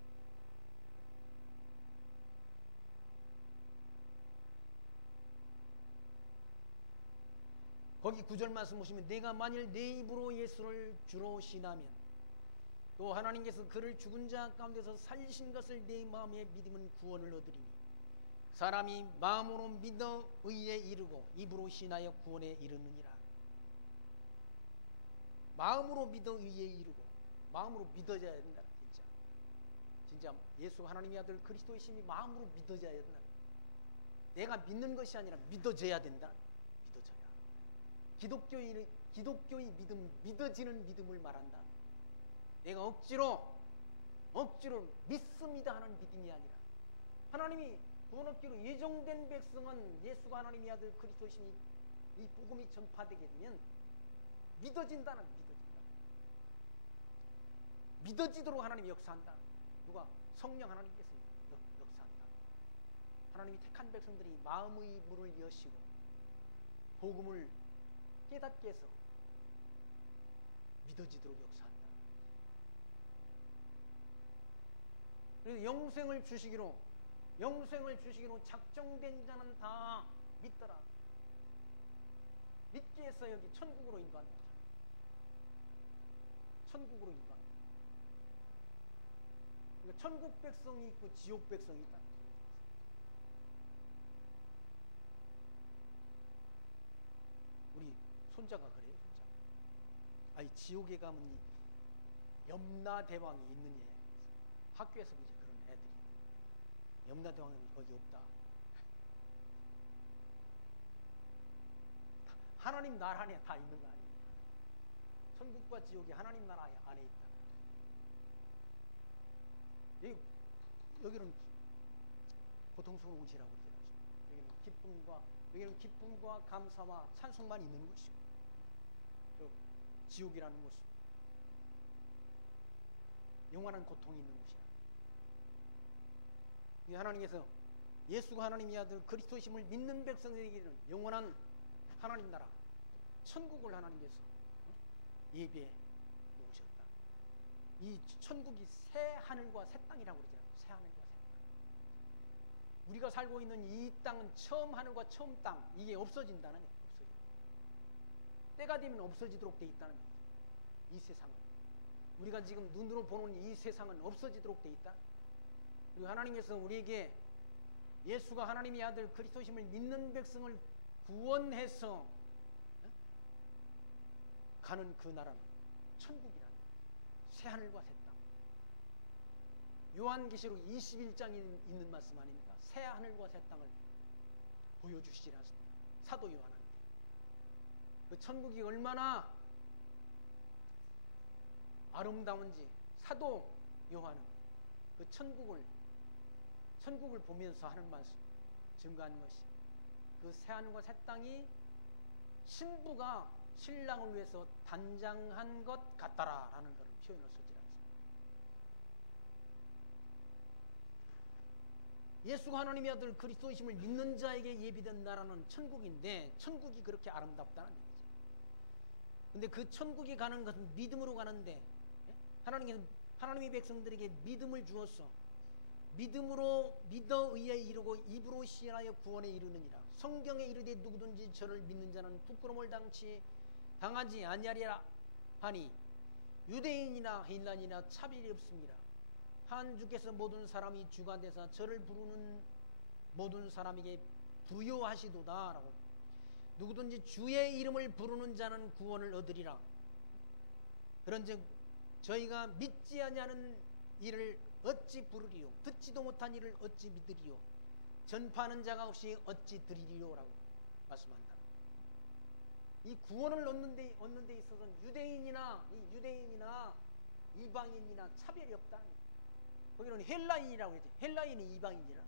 거기 9절 말씀 보시면 내가 만일 내 입으로 예수를 주로 시인하면 또 하나님께서 그를 죽은 자 가운데서 살리신 것을 내 마음에 믿으면 구원을 얻으리니 사람이 마음으로 믿어 의에 이르고 입으로 시인하여 구원에 이르느니라. 마음으로 믿어 의에 이르고 마음으로 믿어져야 된다. 진짜 예수 하나님의 아들 그리스도의 심이 마음으로 믿어져야 된다. 내가 믿는 것이 아니라 믿어져야 된다. 믿어져야. 기독교의 믿음, 믿어지는 믿음을 말한다. 내가 억지로 믿습니다 하는 믿음이 아니라 하나님이 구원 얻기로 예정된 백성은 예수가 하나님의 아들 그리스도의 심이 이 복음이 전파되게 되면 믿어진다는 믿어진다. 믿어지도록 하나님이 역사한다. 누가? 성령 하나님께서 역사한다. 하나님이 택한 백성들이 마음의 문을 여시고 복음을 깨닫게 해서 믿어지도록 역사한다. 그래서 영생을 주시기로 작정된 자는 다 믿더라. 믿게 해서 여기 천국으로 인도한다. 천국으로 인도한다. 그러니까 천국 백성이 있고 지옥 백성이 있다. 우리 손자가 그래요. 손자. 아니 지옥에 가면 염라대왕이 있는 예. 학교에서 이제 그런 애들이 염라대왕은 거기 없다. 하나님 나라 안에 다 있는 거 아니에요. 천국과 지옥이 하나님 나라 안에 있다. 여기는 고통스러운 곳이라고 그러죠. 여기는 기쁨과 감사와 찬송만 있는 곳이고, 지옥이라는 곳은 영원한 고통이 있는 곳이야. 하나님께서 예수가 하나님의 아들 그리스도심을 믿는 백성에게는 영원한 하나님 나라, 천국을 하나님께서 예비해 놓으셨다. 이 천국이 새 하늘과 새 땅이라고 그러잖아요. 새 하늘과 새 땅. 우리가 살고 있는 이 땅은 처음 하늘과 처음 땅, 이게 없어진다는 얘기예요. 때가 되면 없어지도록 돼 있다는 얘기예요. 이 세상은, 우리가 지금 눈으로 보는 이 세상은 없어지도록 돼 있다. 그리고 하나님께서 우리에게 예수가 하나님의 아들 그리스도심을 믿는 백성을 구원해서 가는 그 나라는 천국이라는 새하늘과 새 땅. 요한계시록 21장에 있는 말씀 아닙니까? 새하늘과 새 땅을 보여주시지 않습니까? 사도 요한한테. 그 천국이 얼마나 아름다운지 사도 요한은 그 천국을 보면서 하는 말씀, 증거하는 것이 그 새하늘과 새 땅이 신부가 신랑을 위해서 단장한 것 같다라는 것을 표현을 쓰지 않습니다. 예수가 하나님의 아들 그리스도이심을 믿는 자에게 예비된 나라는 천국인데 천국이 그렇게 아름답다는 얘기죠. 근데 그 천국에 가는 것은 믿음으로 가는데 하나님의 백성들에게 믿음을 주었어. 믿음으로 믿어 의에 이르고 입으로 시인하여 구원에 이르느니라. 성경에 이르되 누구든지 저를 믿는 자는 부끄러움을 당하지 아니하리라 하니 유대인이나 헬라인이나 차별이 없습니다. 한 주께서 모든 사람이 주가 되사 저를 부르는 모든 사람에게 부요하시도다 라고. 누구든지 주의 이름을 부르는 자는 구원을 얻으리라. 그런즉 저희가 믿지 아니하는 일을 어찌 부르리요? 듣지도 못한 일을 어찌 믿으리요? 전파하는 자가 없이 어찌 들으리요? 라고 말씀한다. 이 구원을 얻는 데 있어서는 유대인이나 이방인이나 차별이 없다. 거기는 헬라인이라고 했지. 헬라인이 이방인이라.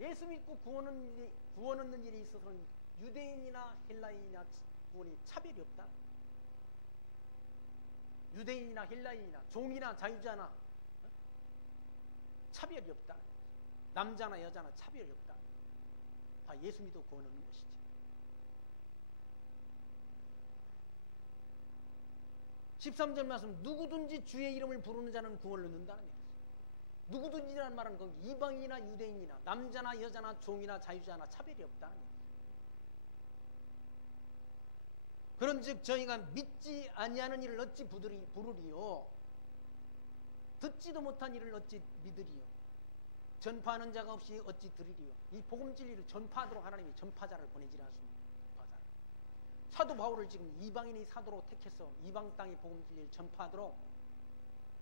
예수 믿고 구원 얻는 일에 있어서는 유대인이나 헬라인이나 구원이 차별이 없다. 유대인이나 헬라인이나 종이나 자유자나 차별이 없다. 남자나 여자나 차별이 없다. 다 예수 믿고 구원 얻는 것이지. (13절) 말씀, 누구든지 주의 이름을 부르는 자는 구원을 얻는다는 얘기죠. 누구든지라는 말은 거기 이방이나 유대인이나 남자나 여자나 종이나 자유자나 차별이 없다는 얘기죠. 그런즉 저희가 믿지 아니하는 일을 어찌 부르리요? 듣지도 못한 일을 어찌 믿으리요? 전파하는 자가 없이 어찌 들으리요? 이 복음 진리를 전파하도록 하나님이 전파자를 보내지 않습니다. 사도 바울을 지금 이방인의 사도로 택해서 이방 땅의 복음 진리를 전파하도록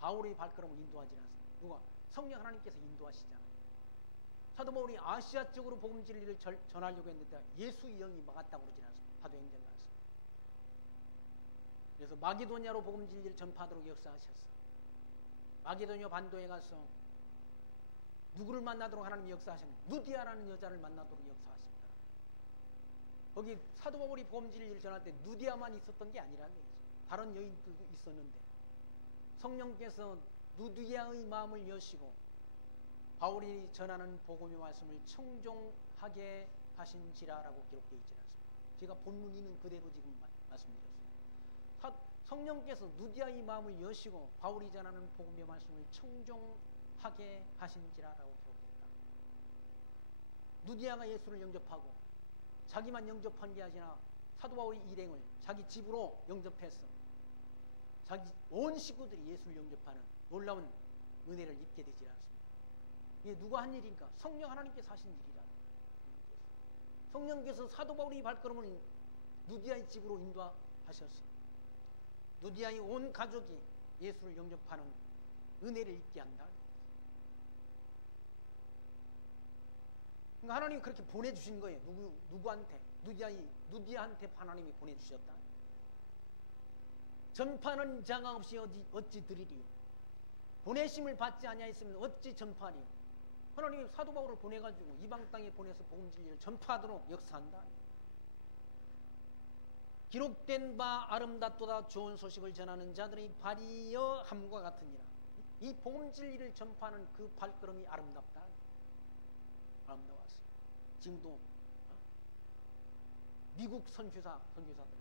바울의 발걸음을 인도하지 않습니다. 누가? 성령 하나님께서 인도하시잖아요. 사도 바울이 아시아 쪽으로 복음 진리를 전하려고 했는데 예수의 영이 막았다고 그러지 않습니다. 사도행전 말씀. 그래서 마게도냐로 복음 진리를 전파하도록 역사하셨어. 마게도냐 반도에 가서 누구를 만나도록 하나님이 역사하셨는데 누디아라는 여자를 만나도록 역사하십니다. 거기 사도 바울이 복음 진리를 전할 때 누디아만 있었던 게 아니라는 얘기죠. 다른 여인들도 있었는데 성령께서 누디아의 마음을 여시고 바울이 전하는 복음의 말씀을 청종하게 하신지라라고 기록되어 있지 않습니다. 제가 본문 있는 그대로 지금 말씀드렸습니다. 성령께서 누디아의 마음을 여시고 바울이 전하는 복음의 말씀을 청종하게 하신지라라고 기록됩니다. 누디아가 예수를 영접하고 자기만 영접한 게 아니라 사도 바울의 일행을 자기 집으로 영접했어. 자기 온 식구들이 예수를 영접하는 놀라운 은혜를 입게 되지 않습니다. 이게 누가 한 일인가? 성령 하나님께서 하신 일이라. 성령께서 사도 바울의 발걸음을 누디아의 집으로 인도하셨어. 누디아의 온 가족이 예수를 영접하는 은혜를 입게 한다. 그러니까 하나님이 그렇게 보내주신 거예요. 누구한테? 누디아한테 하나님이 보내주셨다. 전파하는 자가 없이 어찌 들으리요? 보내심을 받지 아니하였으면 어찌 전파하리요? 하나님이 사도 바울을 보내가지고 이방 땅에 보내서 복음 진리를 전파하도록 역사한다. 기록된 바 아름답도다 좋은 소식을 전하는 자들의 발이여 함과 같으니라. 이 복음 진리를 전파하는 그 발걸음이 아름답다. 아름다웠어. 지금도 미국 선교사들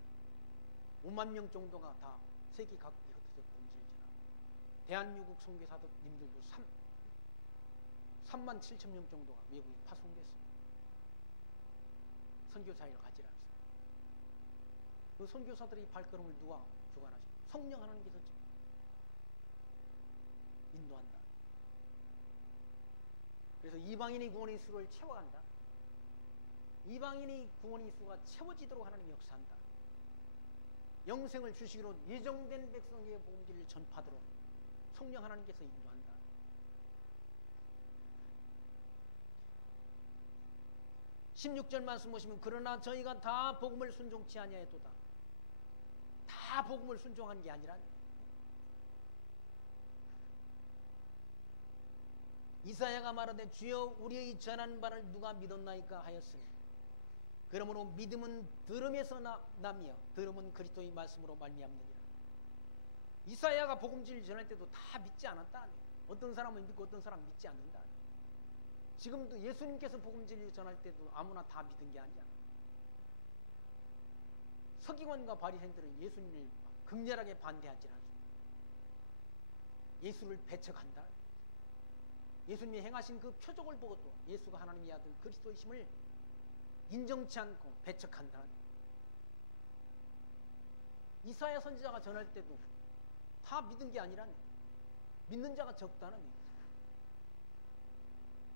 5만 명 정도가 다 세계 각국에 흩어져 복음 진리를 전하고 대한민국 선교사님들도 3만 7천 명 정도가 외국에 파송됐습니다. 선교사회를 가지 않습니다. 그 선교사들의 발걸음을 누가 주관하시고? 성령 하나님께서 인도한다. 그래서 이방인의 구원의 수를 채워간다. 이방인의 구원의 수가 채워지도록 하나님이 역사한다. 영생을 주시기로 예정된 백성의 복음 진리를 전파하도록 성령 하나님께서 인도한다. (16절) 말씀 보시면 그러나 저희가 다 복음을 순종치 아니하였도다. 다 복음을 순종한 게 아니라 이사야가 말하되 주여 우리의 전한 바를 누가 믿었나이까 하였으니 그러므로 믿음은 들음에서 나며 들음은 그리스도의 말씀으로 말미암느니라. 이사야가 복음 진리를 전할 때도 다 믿지 않았다. 어떤 사람은 믿고 어떤 사람은 믿지 않는다. 지금도 예수님께서 복음 진리를 전할 때도 아무나 다 믿은 게 아니야. 서기관과 바리새인들은 예수님을 극렬하게 반대하지 않습니다. 예수를 배척한다. 예수님이 행하신 그 표적을 보고도 예수가 하나님의 아들 그리스도이심을 인정치 않고 배척한다. 이사야 선지자가 전할 때도 다 믿은 게 아니라 믿는 자가 적다는 얘기죠.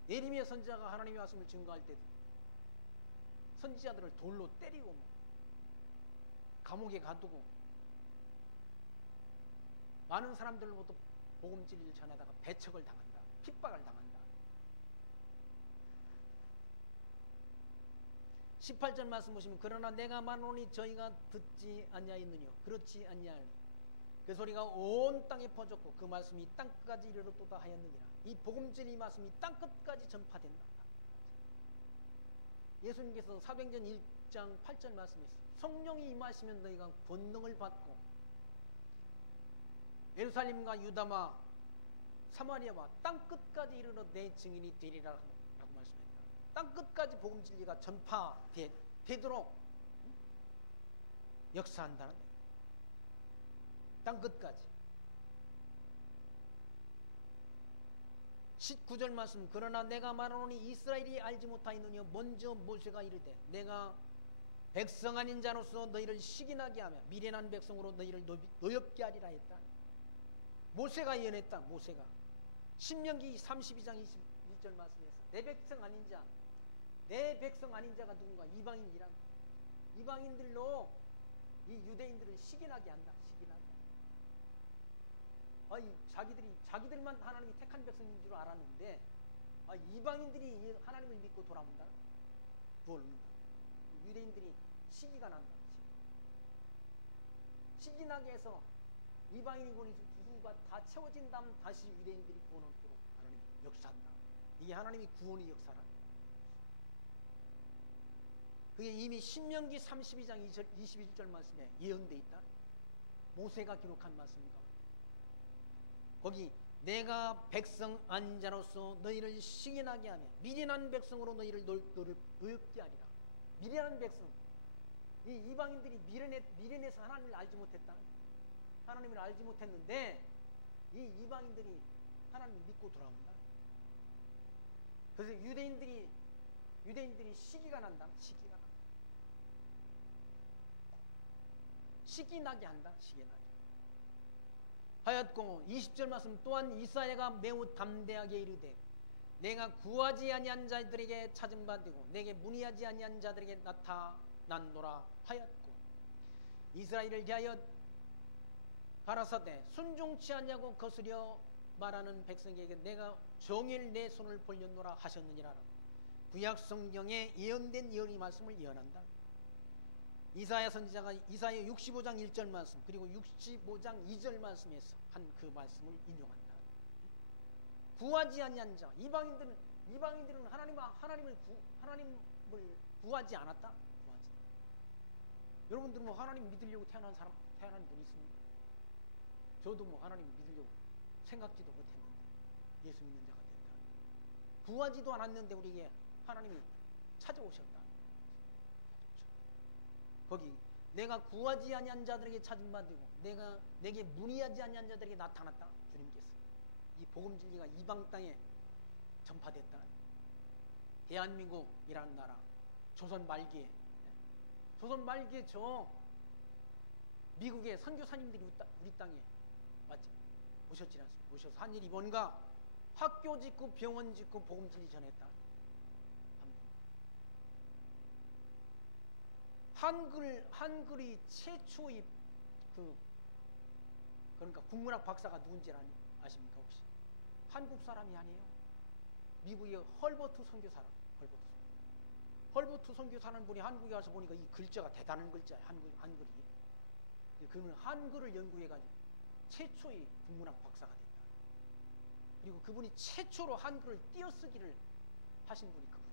예레미야 선지자가 하나님의 말씀을 증거할 때도 선지자들을 돌로 때리고 감옥에 가두고 많은 사람들로부터 복음 진리를 전하다가 배척을 당한다. 핍박을 당한다. 18절 말씀 보시면 그러나 내가 말하노니 저희가 듣지 아니하였느뇨 그렇지 아니하니 그 소리가 온 땅에 퍼졌고 그 말씀이 땅끝까지 이르렀도다 하였느니라. 이 복음 진리 말씀이 땅끝까지 전파된다. 예수님께서 사도행전 1장 8절 말씀했어요. 성령이 임하시면 너희가 권능을 받고 예루살렘과 유다와 사마리아와 땅끝까지 이르러 내 증인이 되리라 라고 말씀했다. 땅끝까지 복음 진리가 전파되도록 역사한다는 거예요. 땅끝까지. 19절 말씀 그러나 내가 말하노니 이스라엘이 알지 못하였느냐 먼저 모세가 이르되 내가 백성 아닌 자로서 너희를 시기나게 하며 미련한 백성으로 너희를 노엽게 하리라 했다. 모세가 예언했다. 모세가 신명기 32장 21절 말씀에서 내 백성 아닌 자, 내 백성 아닌 자가 누군가? 이방인이란, 이방인들로 이 유대인들을 시기나게 한다. 시기나게. 자기들만 하나님이 택한 백성인 줄 알았는데 이방인들이 하나님을 믿고 돌아온다. 구원을 얻는다. 유대인들이 시기가 난다. 시기나게 해서 이방인이 구원가 다 채워진 다음 다시 유대인들이 구원 얻도록 하나님이 역사한다. 이게 하나님이 구원의 역사라. 그게 이미 신명기 32장 21절 말씀에 예언되어 있다. 모세가 기록한 말씀입니다. 거기 내가 백성 아닌 자로서 너희를 시기나게 하며 미련한 백성으로 너희를 노엽게 하리라. 미련한 백성, 이 이방인들이 미련해서 하나님을 알지 못했다. 하나님을 알지 못했는데 이 이방인들이 하나님을 믿고 돌아온다. 그래서 유대인들이 시기가 난다. 시기가 난다. 시기나게 한다. 시기나게. 하였고 20절 말씀 또한 이사야가 매우 담대하게 이르되 내가 구하지 아니한 자들에게 찾음 받고 내게 문의하지 아니한 자들에게 나타난노라 하였고 이스라엘을 위하여 가라사대 순종치 않냐고 거스려 말하는 백성에게 내가 종일 내 손을 벌렸노라 하셨느니라. 구약 성경에 예언된 예언의 말씀을 예언한다. 이사야 선지자가 이사야 65장 1절 말씀 그리고 65장 2절 말씀에서 한 그 말씀을 인용한다. 구하지 아니한 자, 이방인들은 하나님을 구하지 않았다. 구하지. 여러분들 뭐 하나님 믿으려고 태어난 분 있습니까? 저도 뭐 하나님 믿으려고 생각지도 못했는데 예수 믿는 자가 됐다. 구하지도 않았는데 우리에게 하나님이 찾아오셨다. 거기 내가 구하지 아니한 자들에게 찾음 받고 내게 문의하지 아니한 자들에게 나타났다. 주님께서 이 복음 진리가 이방 땅에 전파됐다. 대한민국이라는 나라 조선 말기에 저 미국의 선교사님들이 우리 땅에 오셨지 않습니까? 오셔서 한 일이 뭔가 학교 짓고 병원 짓고 복음 진리 전했다. 한글이 최초의 그러니까 국문학 박사가 누군지 아십니까 혹시? 한국 사람이 아니에요. 미국의 헐버트 선교사라. 헐버트 선교사는 분이 한국에 와서 보니까 이 글자가 대단한 글자예요. 한글이. 그는 한글을 연구해가지고 최초의 국문학 박사가 됐다. 그리고 그분이 최초로 한글을 띄어쓰기를 하신 분이 그분이라.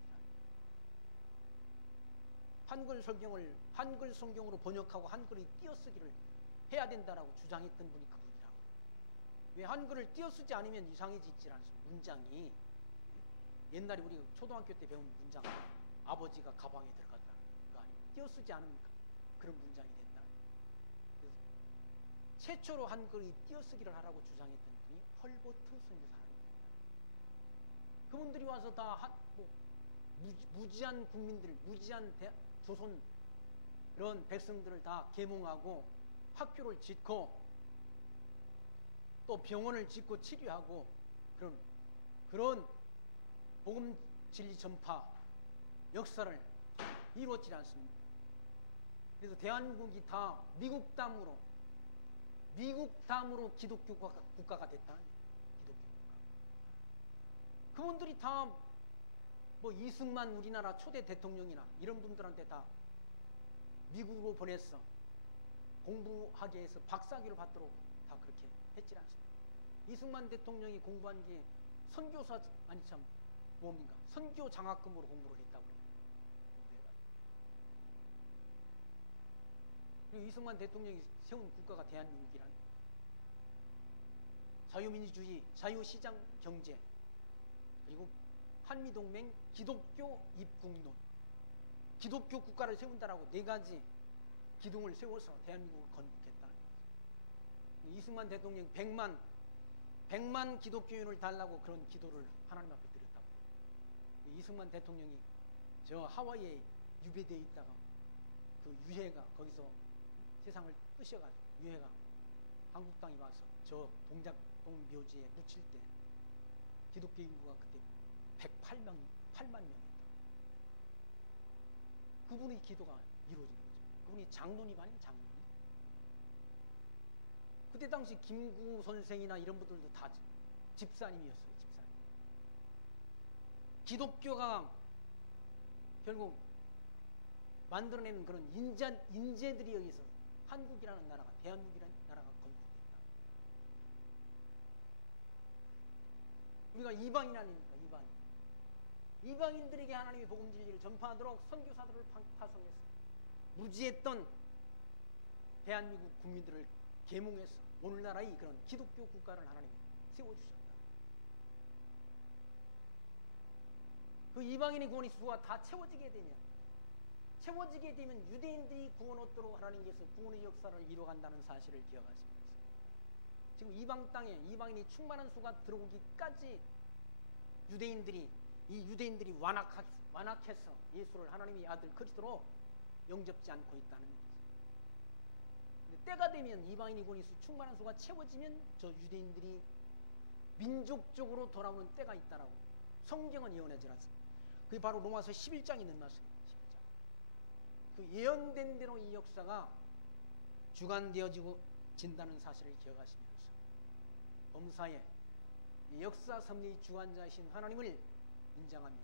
한글 성경으로 번역하고 한글을 띄어쓰기를 해야 된다라고 주장했던 분이 그분이라고. 왜 한글을 띄어쓰지 않으면 이상해지질 않습니다. 문장이. 옛날에 우리 초등학교 때 배운 문장, 아버지가 가방에 들어갔다. 그거 아니에요. 띄어쓰지 않으면 그런 문장이 된다. 그래서 최초로 한글이 띄어쓰기를 하라고 주장했던 분이 헐버트 선교사입니다. 그분들이 와서 다 무지한 국민들, 무지한 조선 이런 백성들을 다 계몽하고 학교를 짓고 또 병원을 짓고 치료하고 그런 복음 진리 전파 역사를 이루었지 않습니까? 그래서 대한민국이 다 미국 담으로 기독교 국가가 됐다. 기독교 국가. 그분들이 다 뭐 이승만 우리나라 초대 대통령이나 이런 분들한테 다 미국으로 보냈어. 공부하게 해서 박사학위를 받도록 다 그렇게 했지 않습니까? 이승만 대통령이 공부한 게 선교사 아니 참 뭡니까? 선교 장학금으로 공부를 했다고 그래요. 그리고 이승만 대통령이 세운 국가가 대한민국이라는 자유민주주의, 자유시장 경제, 그리고 한미동맹, 기독교 입국론, 기독교 국가를 세운다라고 4가지 기둥을 세워서 대한민국을 건국했다. 이승만 대통령 100만 기독교인을 달라고 그런 기도를 하나님 앞에 드렸다고. 이승만 대통령이 저 하와이에 유배되어 있다가 그 유해가 거기서 세상을 뜨셔가지고 유해가 한국 땅에 와서 저 동작동 묘지에 묻힐 때 기독교 인구가 그때 8만 명이었다. 그분의 기도가 이루어진 거죠. 그분이 장로님 아닌 장로님. 그때 당시 김구 선생이나 이런 분들도 다 집사님이었어요. 집사님. 기독교가 결국 만들어내는 그런 인재들이 여기서 한국이라는 나라가, 대한민국이라는 나라가 건국됐다. 우리가 이방인 아닙니까? 이방인. 이방인들에게 하나님의 복음 진리를 전파하도록 선교사들을 파송해서 무지했던 대한민국 국민들을 계몽해서 오늘날의 그런 기독교 국가를 하나님이 세워주셨다. 그 이방인의 구원의 수가 다 채워지게 되면 유대인들이 구원 얻도록 하나님께서 구원의 역사를 이루어간다는 사실을 기억하시면서 지금 이방 땅에 이방인이 충만한 수가 들어오기까지 유대인들이 완악해서 예수를 하나님의 아들 그리스도로 영접지 않고 있다는 얘기죠. 근데 때가 되면 이방인의 구원의 수 충만한 수가 채워지면 저 유대인들이 민족적으로 돌아오는 때가 있다라고 성경은 예언하지 않습니다. 그게 바로 로마서 11장에 있는 말씀입니다. 그 예언된 대로 이 역사가 주관되어진다는 사실을 기억하시면서 범사에 역사 섭리의 주관자이신 하나님을 인정하며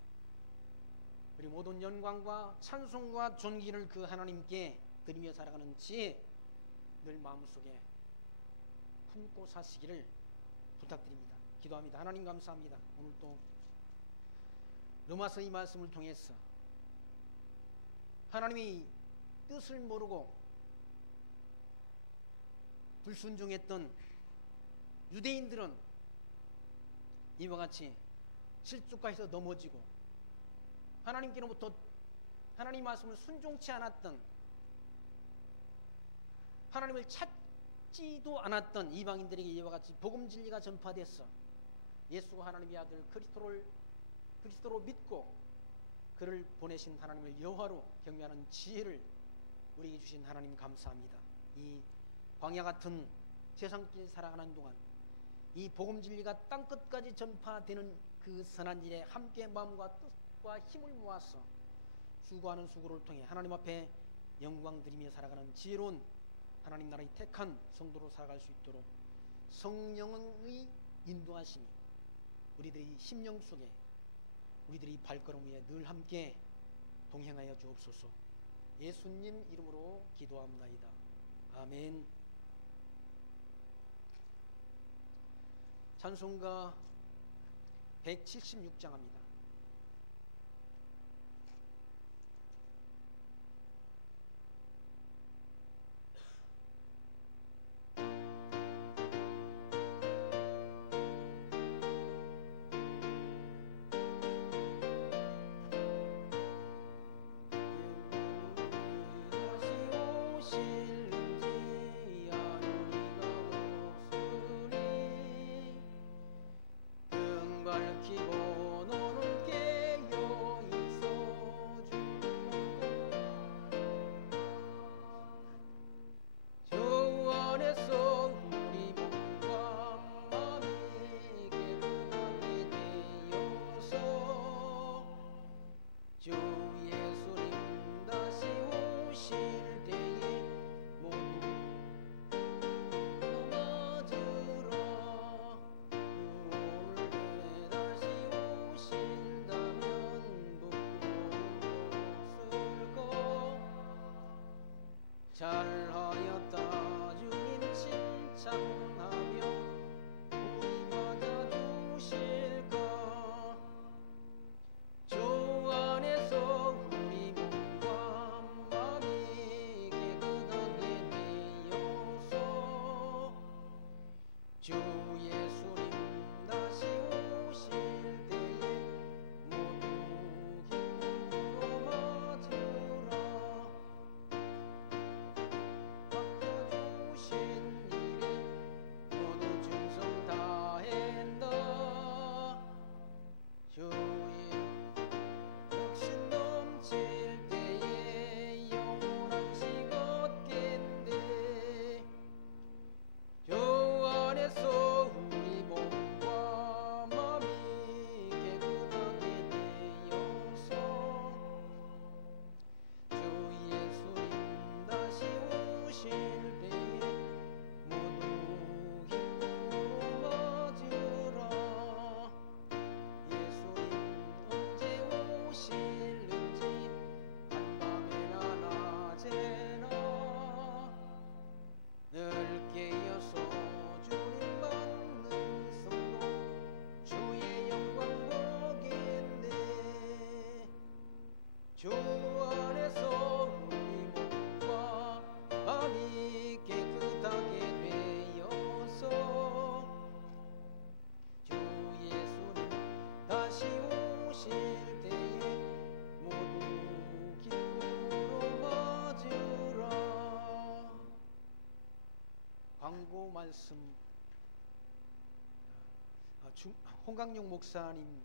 우리 모든 영광과 찬송과 존귀를 그 하나님께 드리며 살아가는 지혜 늘 마음속에 품고 사시기를 부탁드립니다. 기도합니다. 하나님 감사합니다. 오늘 또 로마서 이 말씀을 통해서 하나님의 뜻을 모르고 불순종했던 유대인들은 이와 같이 실족가에서 넘어지고 하나님께로부터 하나님 말씀을 순종치 않았던 하나님을 찾지도 않았던 이방인들에게 이와 같이 복음 진리가 전파됐어 예수가 하나님의 아들 그리스도로 믿고 그를 보내신 하나님을 여호와로 경외하는 지혜를 우리에게 주신 하나님 감사합니다. 이 광야 같은 세상길 살아가는 동안 이 복음 진리가 땅끝까지 전파되는 그 선한 일에 함께 마음과 뜻과 힘을 모아서 수고하는 수고를 통해 하나님 앞에 영광 드리며 살아가는 지혜로운 하나님 나라의 택한 성도로 살아갈 수 있도록 성령의 인도하심이 우리들의 심령 속에 우리들의 발걸음 위에 늘 함께 동행하여 주옵소서. 예수님 이름으로 기도합나이다. 아멘. 찬송가 176장 합니다. 잘하였다 주님 칭찬하며 우리 맞아주실까 주 안에서 우리 몸과 마음이 깨끗하게 되어서 주 예수님 다시 오실 때에 모두 기쁨으로 맞으라 주신 일에 모두 충성 다한다 주의 역시 넘칠 때에 영원한 오실 때에 모두 기쁨으로 맞으라. 예수님 언제 오실는지 한밤에나 낮에나 늘 깨어서 주님 받는 성도 주의 영광 보겠네. 주 안에서 우리 몸과 마음이 깨끗하게 되어서 주 예수님 다시 오실 때에 모두 기쁨으로 맞으라. 광고 말씀 홍강용 목사님